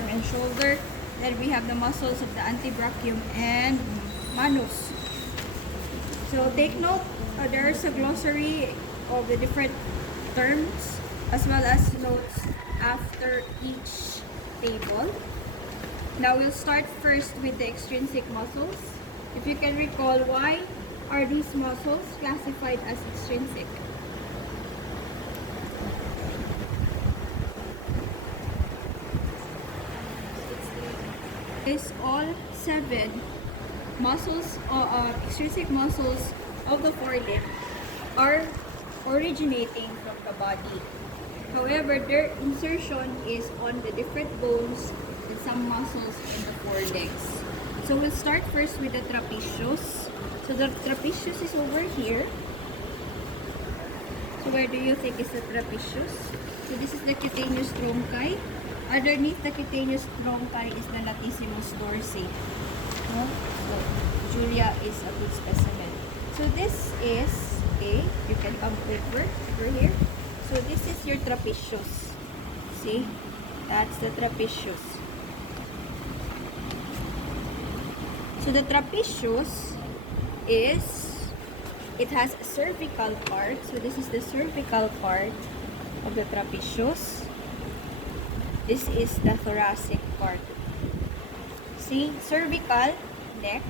arm and shoulder. Then we have the muscles of the antebrachium and manus. So take note, there's a glossary of the different terms as well as notes after each table. Now we'll start first with the extrinsic muscles. If you can recall, why are these muscles classified as extrinsic? Is all 7 muscles, extrinsic muscles of the forelimb are originating from the body. However, their insertion is on the different bones and some muscles in the forelegs. So we'll start first with the trapezius. So the trapezius is over here. So where do you think is the trapezius? So this is the cutaneous tronchi. Underneath the cutaneous tronchi is the latissimus dorsi. No? So Julia is a good specimen. So this is you can come over here. So this is your trapezius. See? That's the trapezius. So the trapezius it has a cervical part. So this is the cervical part of the trapezius. This is the thoracic part. See, cervical, neck,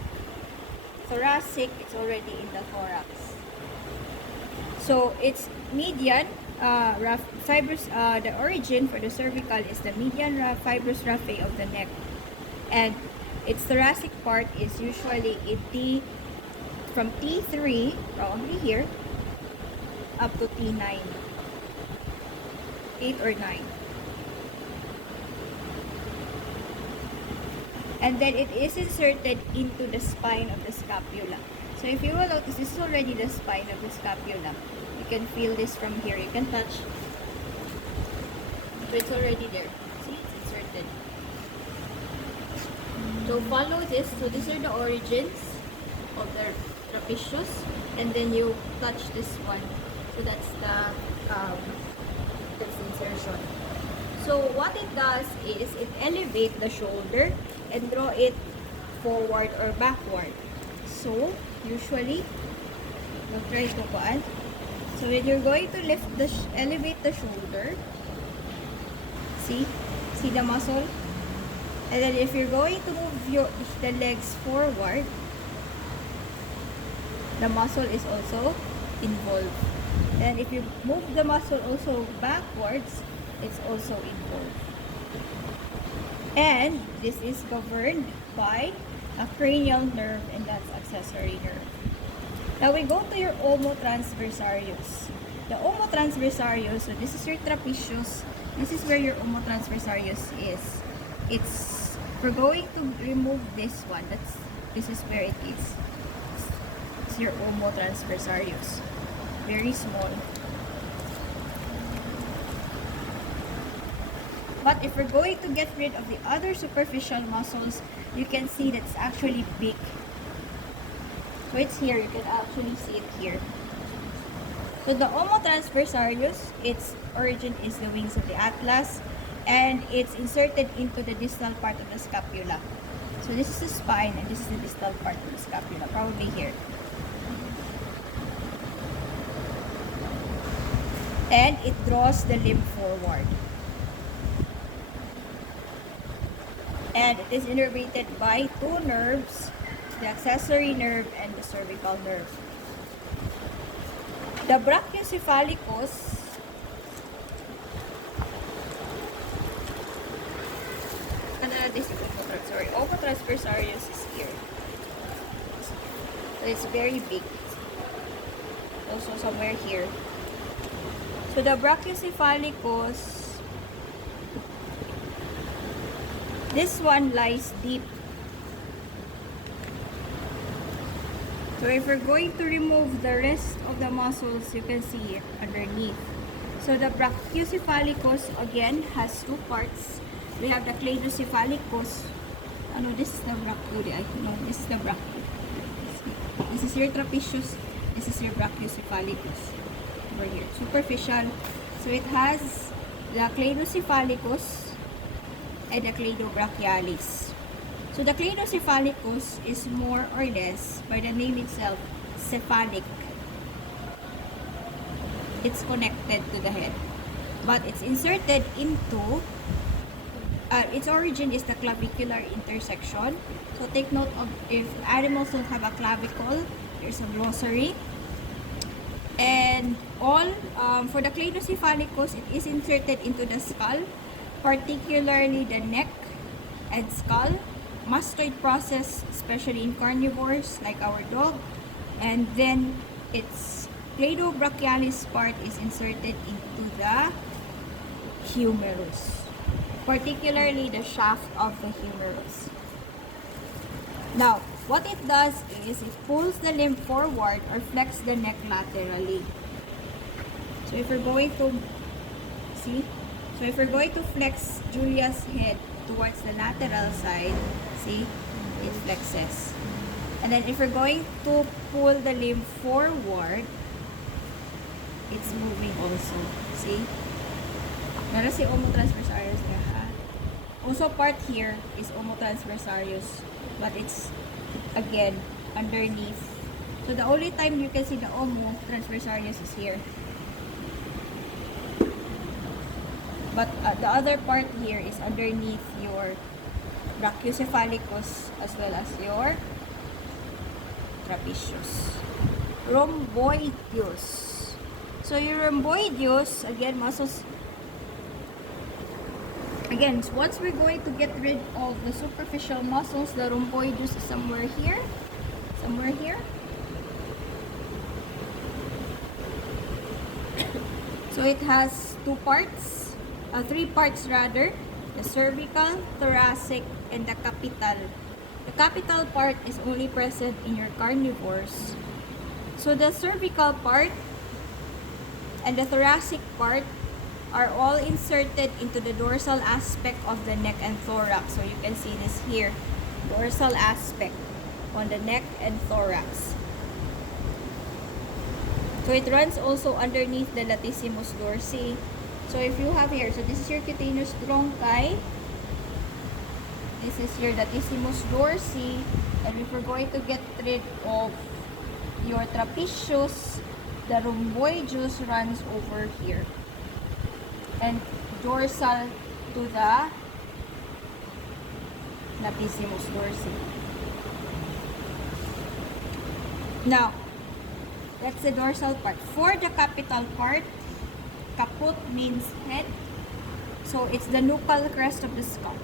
thoracic, it's already in the thorax. So it's median fibrous. The origin for the cervical is the median fibrous raphe of the neck, and its thoracic part is usually from T3, probably here, up to T9, 8 or 9. And then it is inserted into the spine of the scapula. So if you will notice, this is already the spine of the scapula. You can feel this from here. You can touch. So it's already there. See, it's inserted. So follow this. So these are the origins of the trapezius. And then you touch this one. So that's the insertion. So what it does is it elevates the shoulder and draw it forward or backward. So usually, we'll try to go. So when you're going to elevate the shoulder, see the muscle, and then if you're going to move the legs forward, the muscle is also involved. And if you move the muscle also backwards, it's also involved. And this is governed by a cranial nerve, and that's accessory nerve. Now we go to your omotransversarius. The omotransversarius, so this is your trapezius. This is where your omotransversarius is. We're going to remove this one. This is where it is. It's your omotransversarius. Very small. But if we're going to get rid of the other superficial muscles, you can see that it's actually big. So it's here. You can actually see it here. So the omotransversarius, its origin is the wings of the atlas, and it's inserted into the distal part of the scapula. So this is the spine, and this is the distal part of the scapula, probably here. And it draws the limb forward. And it is innervated by 2 nerves, the accessory nerve and the cervical nerve. The brachiocephalicus omotransversarius is here. So it's very big. Also somewhere here. So the brachiocephalicus, this one lies deep. So if we're going to remove the rest of the muscles, you can see it underneath. So the brachiocephalicus again has 2 parts. We have the cleidocephalicus. No, this is the brachio. No, this is the brachio. This is your trapezius. This is your brachiocephalicus. Over here. Superficial. So it has the cleidocephalicus. and the cleidobrachialis. So the cleidocephalicus is more or less, by the name itself, cephalic. It's connected to the head, but it's inserted into its origin is the clavicular intersection. So take note of, if animals don't have a clavicle, there's a glossary. And all for the cleidocephalicus, it is inserted into the skull, particularly the neck and skull. Mastoid process, especially in carnivores like our dog. And then its cleidobrachialis part is inserted into the humerus, particularly the shaft of the humerus. Now, what it does is it pulls the limb forward or flex the neck laterally. So if we're going to see, so if we're going to flex Julia's head towards the lateral side, see, it flexes. And then if we're going to pull the limb forward, it's moving also. See? Meron si omotransversarius there. Also part here is omotransversarius, but it's again underneath. So the only time you can see the omotransversarius is here. But the other part here is underneath your brachiocephalicus as well as your trapezius. Rhomboideus. So your rhomboideus, again, muscles. Again, once we're going to get rid of the superficial muscles, the rhomboideus is somewhere here. Somewhere here. So it has two parts. Three parts rather. The cervical, thoracic, and the capital. The capital part is only present in your carnivores. So the cervical part and the thoracic part are all inserted into the dorsal aspect of the neck and thorax. So you can see this here. Dorsal aspect on the neck and thorax. So it runs also underneath the latissimus dorsi. So if you have here, so this is your cutaneous bronchi. This is your latissimus dorsi. And if we're going to get rid of your trapezius, the rhomboideus runs over here. And dorsal to the latissimus dorsi. Now, that's the dorsal part. For the capital part, caput means head. So it's the nuchal crest of the skull.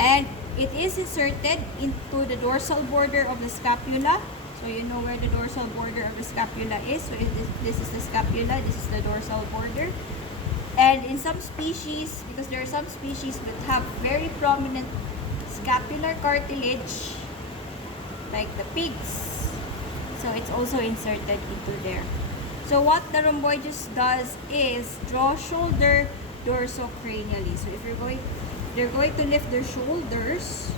And it is inserted into the dorsal border of the scapula. So you know where the dorsal border of the scapula is. So this is the scapula, this is the dorsal border. And in some species, because there are some species that have very prominent scapular cartilage, like the pigs. So it's also inserted into there. So what the rhomboideus does is draw shoulder dorsocranially. So if they're going to lift their shoulders.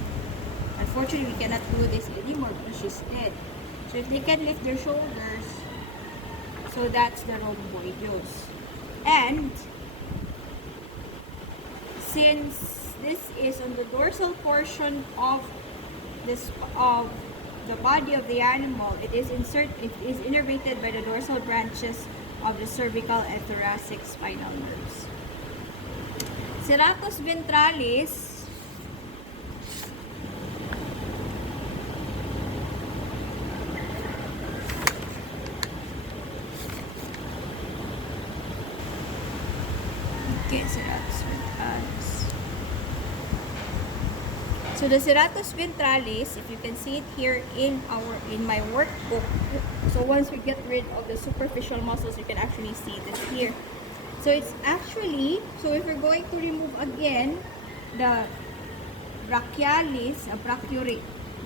Unfortunately, we cannot do this anymore because she's dead. So if they can lift their shoulders, so that's the rhomboideus. And since this is on the dorsal portion of this the body of the animal, it is innervated by the dorsal branches of the cervical and thoracic spinal nerves. Serratus ventralis serratus ventralis. So the serratus ventralis, if you can see it here in my workbook. So once we get rid of the superficial muscles, you can actually see this here. So it's actually, so if we're going to remove again the brachialis,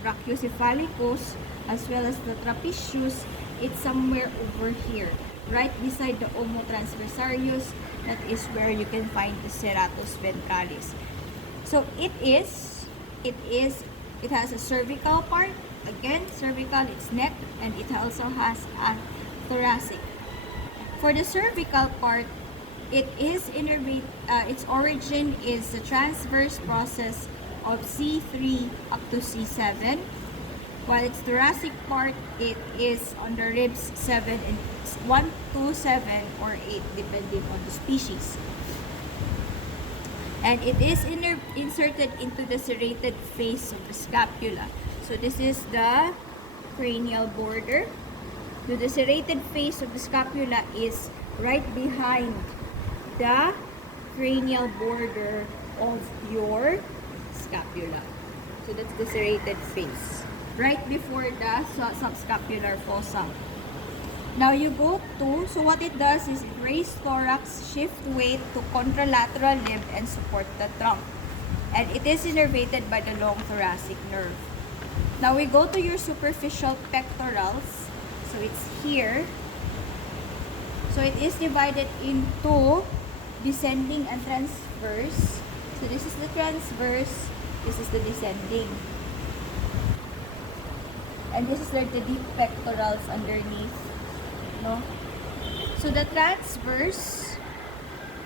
brachiocephalicus, as well as the trapezius, it's somewhere over here, right beside the omotransversarius. That is where you can find the serratus ventralis. So it has a cervical part. Again, cervical, it's neck, and it also has a thoracic. For the cervical part, its origin is the transverse process of C3 up to C7, while its thoracic part, it is on the ribs 7 and 1 to 7 or 8 depending on the species. And it is inserted into the serrated face of the scapula. So this is the cranial border. So the serrated face of the scapula is right behind the cranial border of your scapula. So that's the serrated face, right before the subscapular fossa. Now you go to, so what it does is it raises thorax, shift weight to contralateral limb and support the trunk. And it is innervated by the long thoracic nerve. Now we go to your superficial pectorals. So it's here. So it is divided into descending and transverse. So this is the transverse, this is the descending. And this is like the deep pectorals underneath. No? So the transverse,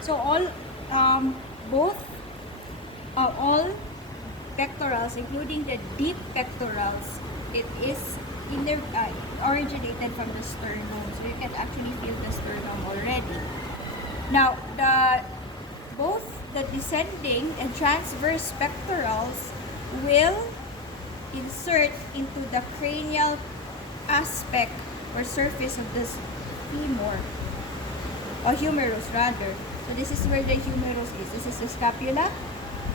so all pectorals, including the deep pectorals, it is originated from the sternum. So you can actually feel the sternum already. Now, both the descending and transverse pectorals will insert into the cranial aspect or surface of this femur, or humerus rather. So this is where the humerus is. This is the scapula.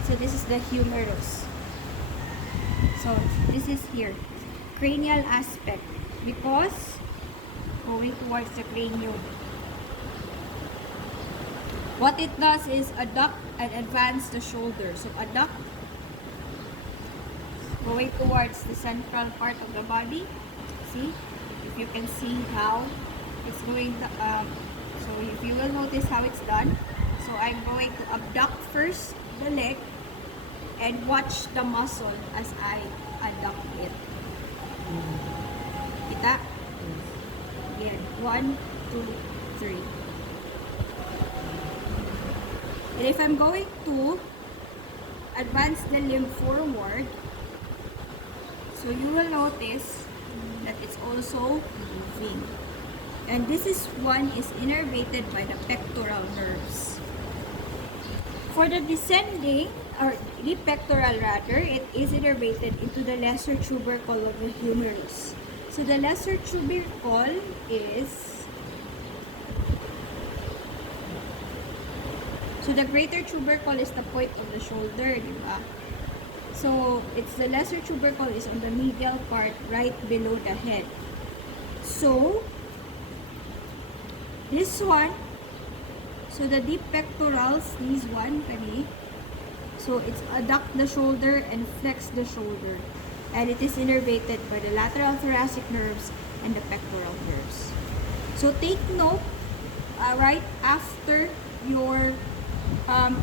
So this is the humerus. So this is here, cranial aspect, because going towards the cranium. What it does is adduct and advance the shoulder. So adduct, going towards the central part of the body. See? If you can see how it's going to, so if you will notice how it's done. So I'm going to abduct first the leg and watch the muscle as I adduct it. Kita? Again. 1, 2, 3. And if I'm going to advance the limb forward, so you will notice that it's also moving. And this one is innervated by the pectoral nerves. For the descending, or deep pectoral rather, it is innervated into the lesser tubercle of the humerus. So the lesser tubercle is, so the greater tubercle is the point of the shoulder, diba? So it's the lesser tubercle is on the medial part right below the head. So this one, so the deep pectorals, these one kani, so it's adduct the shoulder and flex the shoulder, and it is innervated by the lateral thoracic nerves and the pectoral nerves. So take note, right after your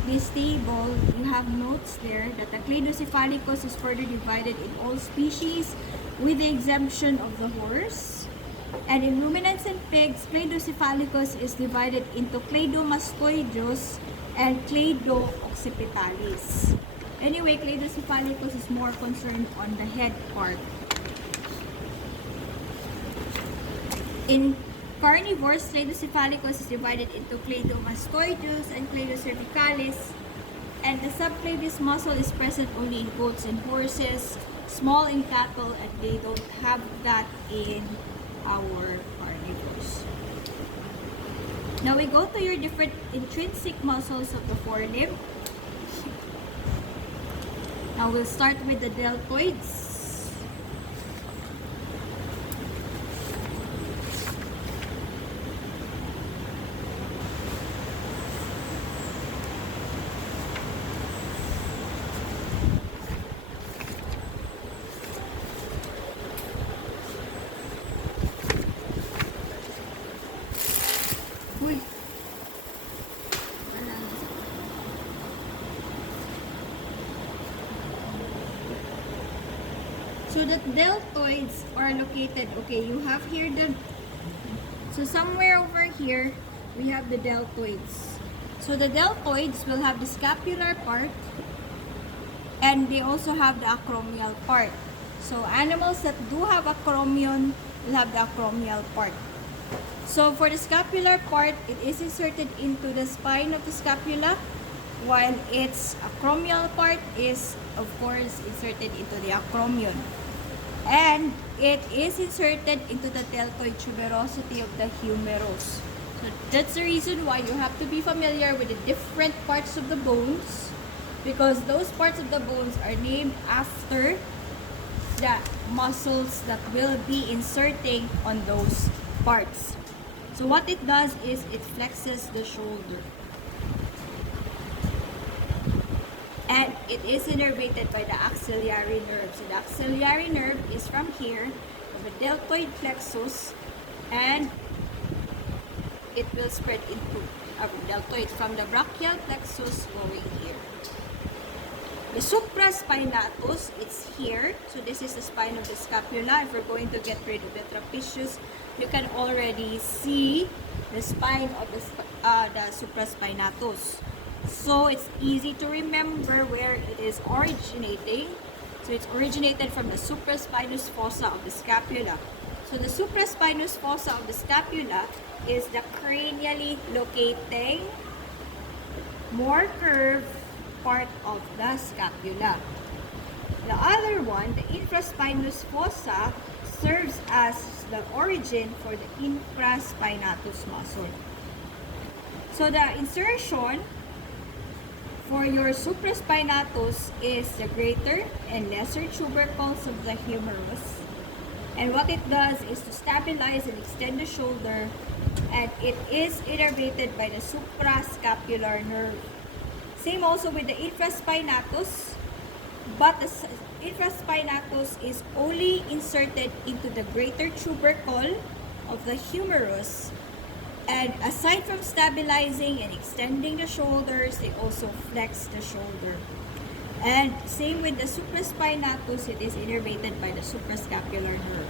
this table, you have notes there that the cladocephalicus is further divided in all species with the exemption of the horse. And in ruminants and pigs, cladocephalicus is divided into cladomastoideus and clado-occipitalis. Anyway, cladocephalicus is more concerned on the head part. In carnivores, cladocephalicus is divided into cladomastoideus and cladocervicalis, and the subclavius muscle is present only in goats and horses, small in cattle, and they don't have that in our carnivores. Now we go to your different intrinsic muscles of the forelimb. Now we'll start with the deltoids. So the deltoids are located, okay, you have here the, so somewhere over here, we have the deltoids. So the deltoids will have the scapular part, and they also have the acromial part. So animals that do have acromion will have the acromial part. So for the scapular part, it is inserted into the spine of the scapula, while its acromial part is, of course, inserted into the acromion. And it is inserted into the deltoid tuberosity of the humerus. So that's the reason why you have to be familiar with the different parts of the bones, because those parts of the bones are named after the muscles that will be inserting on those parts. So what it does is it flexes the shoulder. And it is innervated by the axillary nerve. So the axillary nerve is from here, from the deltoid plexus, and it will spread into deltoid from the brachial plexus going here. The supraspinatus, it's here. So this is the spine of the scapula. If we're going to get rid of the trapezius, you can already see the spine of the supraspinatus. So it's easy to remember where it is originating. So it's originated from the supraspinous fossa of the scapula. So the supraspinous fossa of the scapula is the cranially locating, more curved part of the scapula. The other one, the infraspinous fossa, serves as the origin for the infraspinatus muscle. So the insertion for your supraspinatus is the greater and lesser tubercles of the humerus. And what it does is to stabilize and extend the shoulder, and it is innervated by the suprascapular nerve. Same also with the infraspinatus, but the infraspinatus is only inserted into the greater tubercle of the humerus. And aside from stabilizing and extending the shoulders, they also flex the shoulder. And same with the supraspinatus, it is innervated by the suprascapular nerve.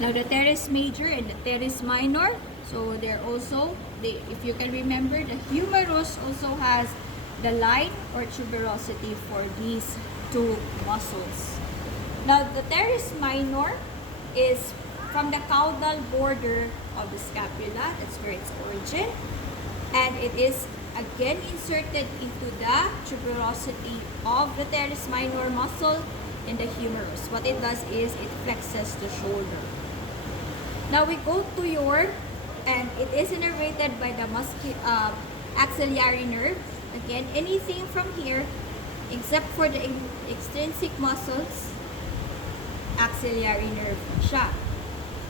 Now the teres major and the teres minor, so they're also, if you can remember, the humerus also has the line or tuberosity for these two muscles. Now the teres minor is from the caudal border of the scapula, that's where its origin, and it is again inserted into the tuberosity of the teres minor muscle in the humerus. What it does is it flexes the shoulder. Now we go to your, and it is innervated by the axillary nerve. Again, anything from here except for the extrinsic muscles, axillary nerve siya.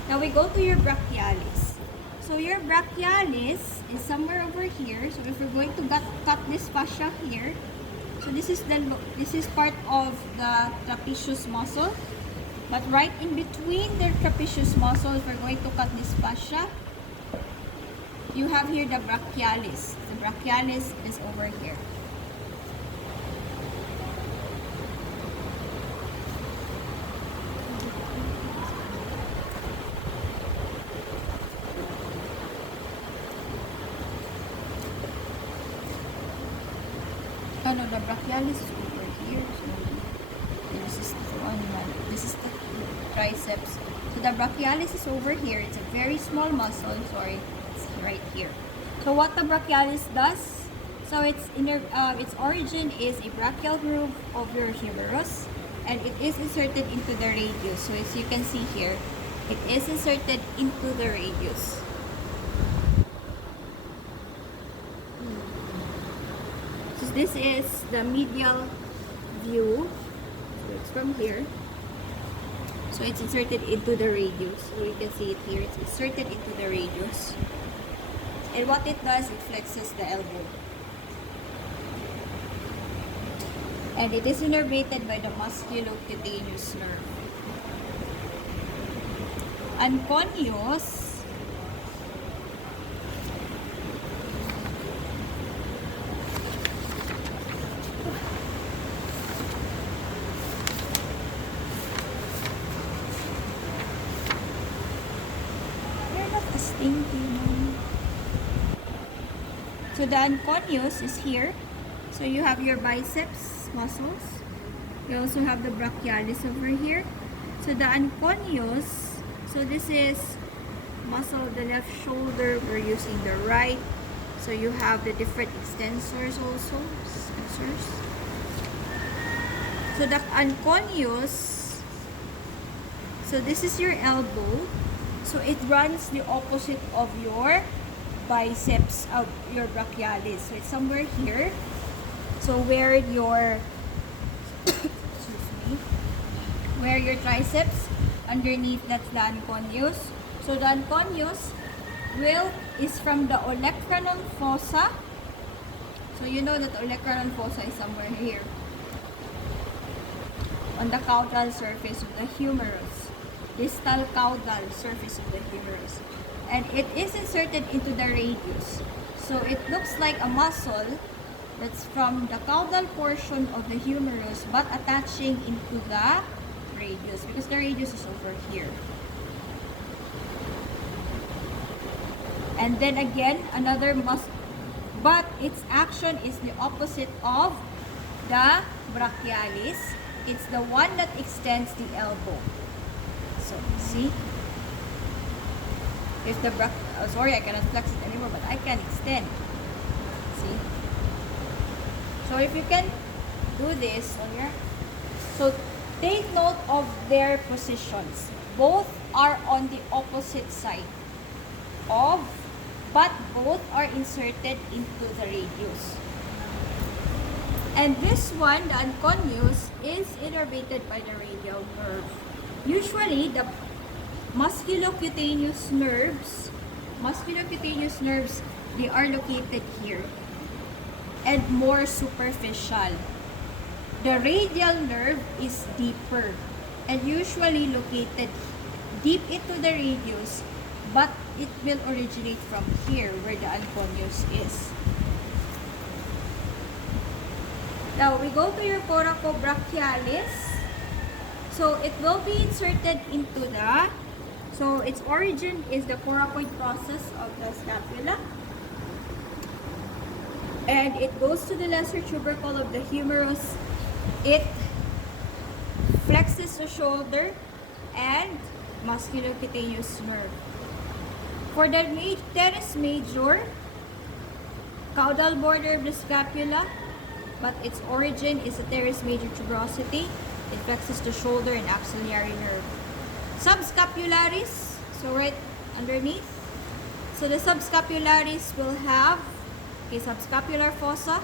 Now we go to your brachialis. So your brachialis is somewhere over here. So if we're going to cut this fascia here, so this is part of the trapezius muscle. But right in between the trapezius muscle, if we're going to cut this fascia, you have here the brachialis. The brachialis is over here. Oh no, the brachialis is over here. So this is the one. This is the triceps. So the brachialis is over here. It's a very small muscle. Sorry, it's right here. So what the brachialis does? So its origin is a brachial groove of your humerus, and it is inserted into the radius. So as you can see here, it is inserted into the radius. This is the medial view. So it's from here. So it's inserted into the radius. So you can see it here. It's inserted into the radius. And what it does, it flexes the elbow. And it is innervated by the musculocutaneous nerve. Anconeus stinky one. So the anconeus is here. So you have your biceps muscles. You also have the brachialis over here. So the anconeus, so this is muscle of the left shoulder. We're using the right. So you have the different extensors also. Extensors. So the anconeus, so this is your elbow. So it runs the opposite of your biceps, of your brachialis. So it's somewhere here. So where your excuse me, where your triceps, underneath that's the anconeus. So the anconeus is from the olecranon fossa. So you know that olecranon fossa is somewhere here on the caudal surface of the humerus, distal caudal surface of the humerus, and it is inserted into the radius. So it looks like a muscle that's from the caudal portion of the humerus but attaching into the radius, because the radius is over here. And then again, another muscle, but its action is the opposite of the brachialis. It's the one that extends the elbow. So, see? If the sorry, I cannot flex it anymore, but I can extend. See? So, if you can do this on your... So, take note of their positions. Both are on the opposite side of, but both are inserted into the radius. And this one, the anconeus, is innervated by the radial nerve. Usually, the musculocutaneous nerves, they are located here and more superficial. The radial nerve is deeper and usually located deep into the radius, but it will originate from here where the anconeus is. Now, we go to your coracobrachialis. So, it will be inserted into the... So, its origin is the coracoid process of the scapula. And it goes to the lesser tubercle of the humerus. It flexes the shoulder and musculocutaneous nerve. For the teres major, caudal border of the scapula, but its origin is the teres major tuberosity. It flexes the shoulder and axillary nerve. Subscapularis, so right underneath. So the subscapularis will have a subscapular fossa.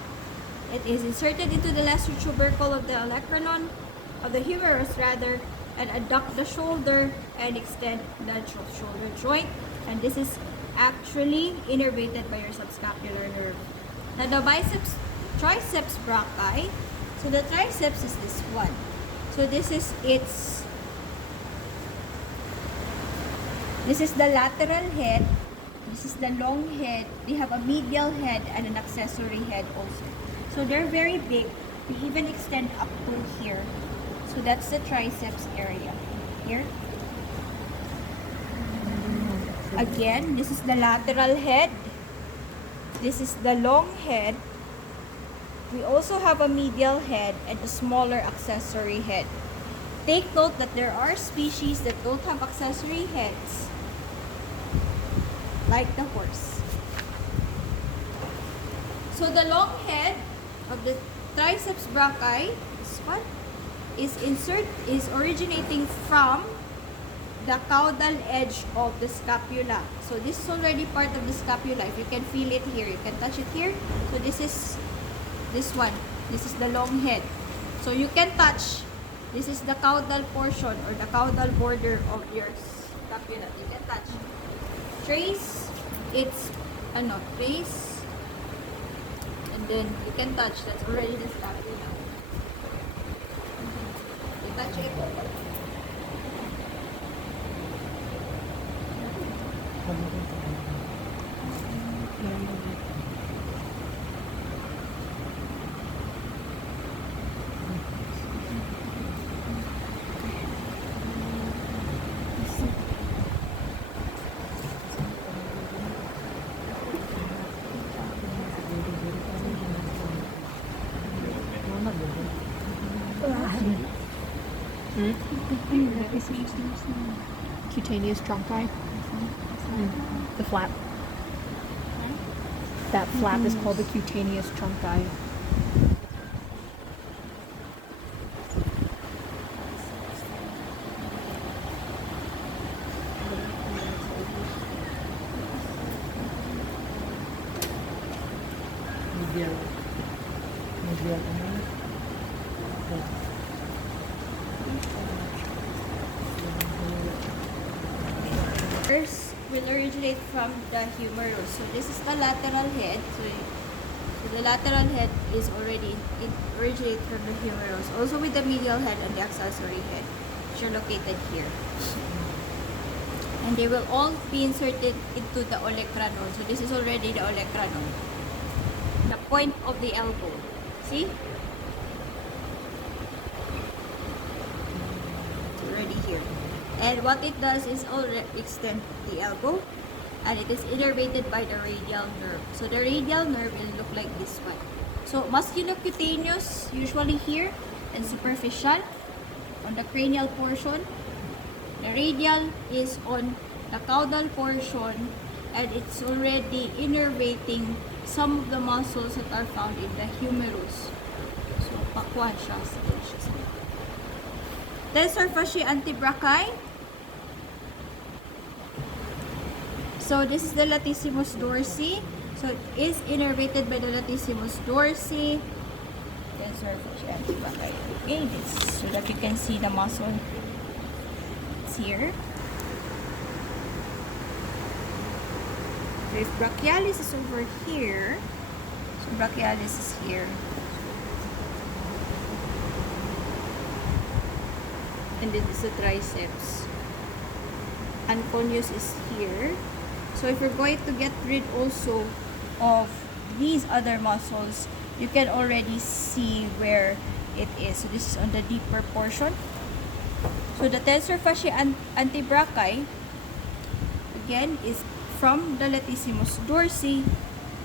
It is inserted into the lesser tubercle of the olecranon, of the humerus rather, and adduct the shoulder and extend the shoulder joint. And this is actually innervated by your subscapular nerve. Now the triceps brachii. So the triceps is this one. So this is the lateral head. This is the long head. They have a medial head and an accessory head also. So they're very big. They even extend up to here. So that's the triceps area. Here. Again, this is the lateral head. This is the long head. We also have a medial head and a smaller accessory head. Take note that there are species that don't have accessory heads, like the horse. So the long head of the triceps brachii, this one, is originating from the caudal edge of the scapula. So this is already part of the scapula. If you can feel it here, you can touch it here. So this is this one. This is the long head. So you can touch. This is the caudal portion or the caudal border of your scapula. You can touch. Trace. It's trace. And then you can touch. That's already the scapula. You touch it. Cutaneous trunci. The flap. That flap is called the cutaneous trunci. First will originate from the humerus. So this is the lateral head. So the lateral head is already originate from the humerus. Also with the medial head and the accessory head, which are located here. And they will all be inserted into the olecranon. So this is already the olecranon. The point of the elbow. See? It's already here. And what it does is already extend the elbow, and it is innervated by the radial nerve. So the radial nerve will look like this one. So musculocutaneous usually here, and superficial on the cranial portion. The radial is on the caudal portion, and it's already innervating some of the muscles that are found in the humerus. So pakwan siya. Tensor fasciae antebrachii. So this is the latissimus dorsi. So it is innervated by the latissimus dorsi. Tensor fasciae antebrachii. Okay, this so that you can see the muscle. It's here. So if brachialis is over here, so brachialis is here. And then this is the triceps. Anconeus is here. So if you're going to get rid also of these other muscles, you can already see where it is. So this is on the deeper portion. So the tensor fasciae antebrachii, again, is from the latissimus dorsi,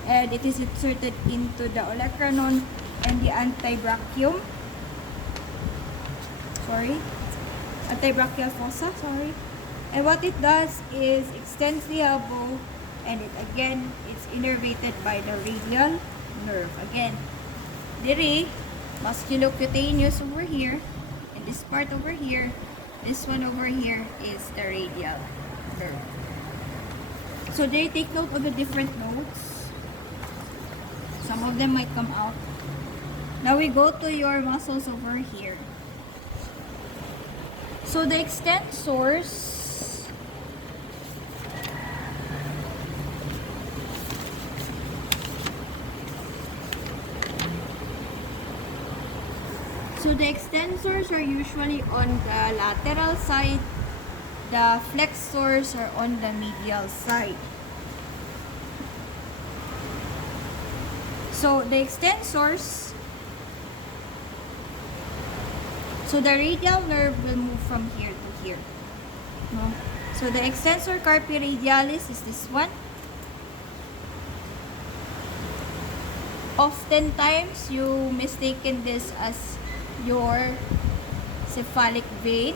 and it is inserted into the olecranon and the antebrachium. Antebrachial fossa, And what it does is extends the elbow, and it again it's innervated by the radial nerve. Again, diri musculocutaneous over here, and this part over here, this one over here is the radial nerve. So they take note of the different notes. Some of them might come out. Now we go to your muscles over here. So the extensors, are usually on the lateral side. The flexors are on the medial side. So the extensors, so the radial nerve will move from here to here. No? So the extensor carpi radialis is this one. Oftentimes, you mistaken this as your cephalic vein.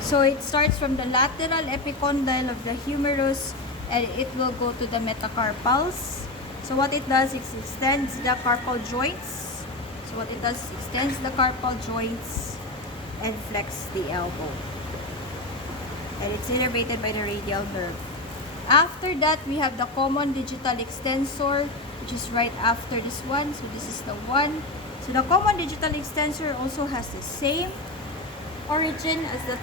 So it starts from the lateral epicondyle of the humerus, and it will go to the metacarpals. So what it does is extends the carpal joints. So what it does is extends the carpal joints and flex the elbow. And it's innervated by the radial nerve. After that, we have the common digital extensor, which is right after this one. So this is the one. So the common digital extensor also has the same origin as the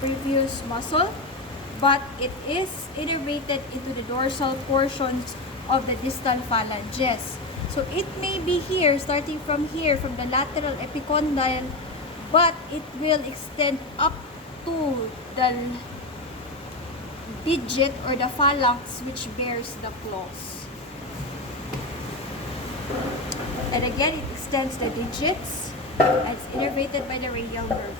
previous muscle, but it is innervated into the dorsal portions of the distal phalanges. So it may be here, starting from here, from the lateral epicondyle, but it will extend up to the digit or the phalanx which bears the claws. And again, it extends the digits, and it's innervated by the radial nerve.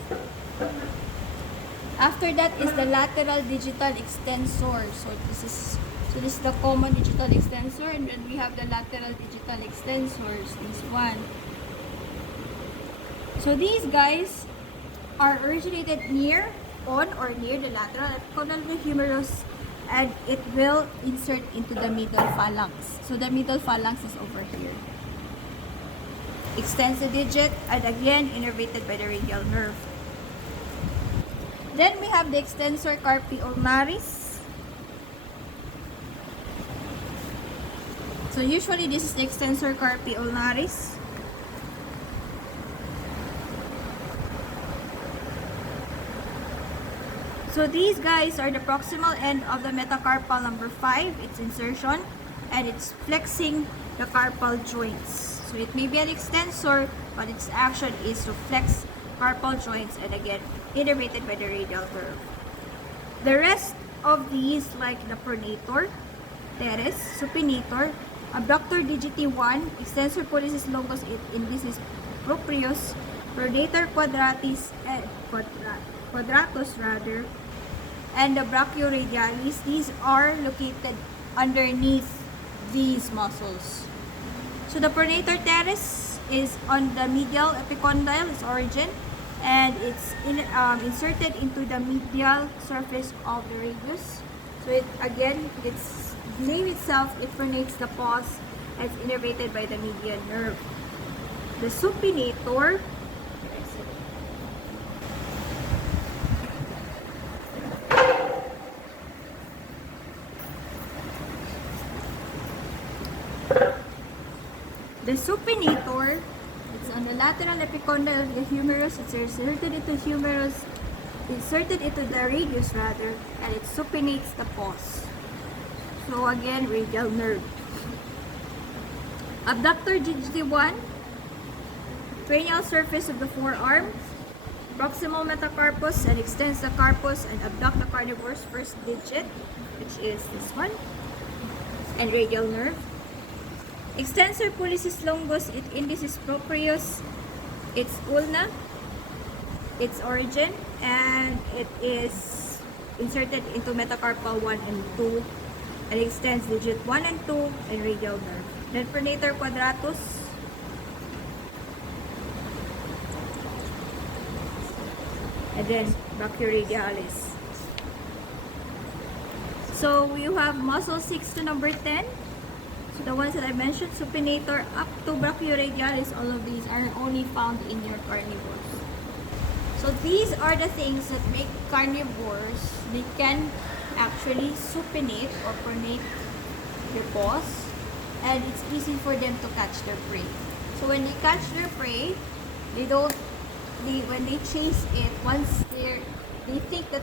After that is the lateral digital extensor. So this is So this is the common digital extensor, and then we have the lateral digital extensors, this one. So these guys are originated on or near the lateral epicondylar humerus, and it will insert into the middle phalanx. So the middle phalanx is over here. Extends the digit, and again innervated by the radial nerve. Then we have the extensor carpi ulnaris. So usually this is the extensor carpi ulnaris. So these guys are the proximal end of the metacarpal number 5, its insertion, and it's flexing the carpal joints. So it may be an extensor, but its action is to flex carpal joints, and again, innervated by the radial nerve. The rest of these, like the pronator, teres, supinator, abductor digiti 1, extensor pollicis longus, indicis proprius, pronator quadratus rather, and the brachioradialis. These are located underneath these muscles. So the pronator teres is on the medial epicondyle, its origin, and it's inserted into the medial surface of the radius. So it again, its name itself, it pronates the pons, and it's innervated by the median nerve. The supinator, it's on the lateral epicondyle of the humerus. It's inserted into the radius rather, and it supinates the pons. So again, radial nerve. Abductor digiti 1, cranial surface of the forearm, proximal metacarpus, and extends the carpus and abduct the carnivore's first digit, which is this one, and radial nerve. Extensor pollicis longus, it indicis proprius, its ulna, its origin, and it is inserted into metacarpal 1 and 2, and extends digit 1 and 2, and radial nerve. Then pronator quadratus, and then brachioradialis. So we have muscle 6 to number 10. So the ones that I mentioned, supinator up to brachioradialis, all of these are only found in your carnivores. So these are the things that make carnivores, they can actually supinate or pronate their paws, and it's easy for them to catch their prey. So when they catch their prey, when they chase it, once they think that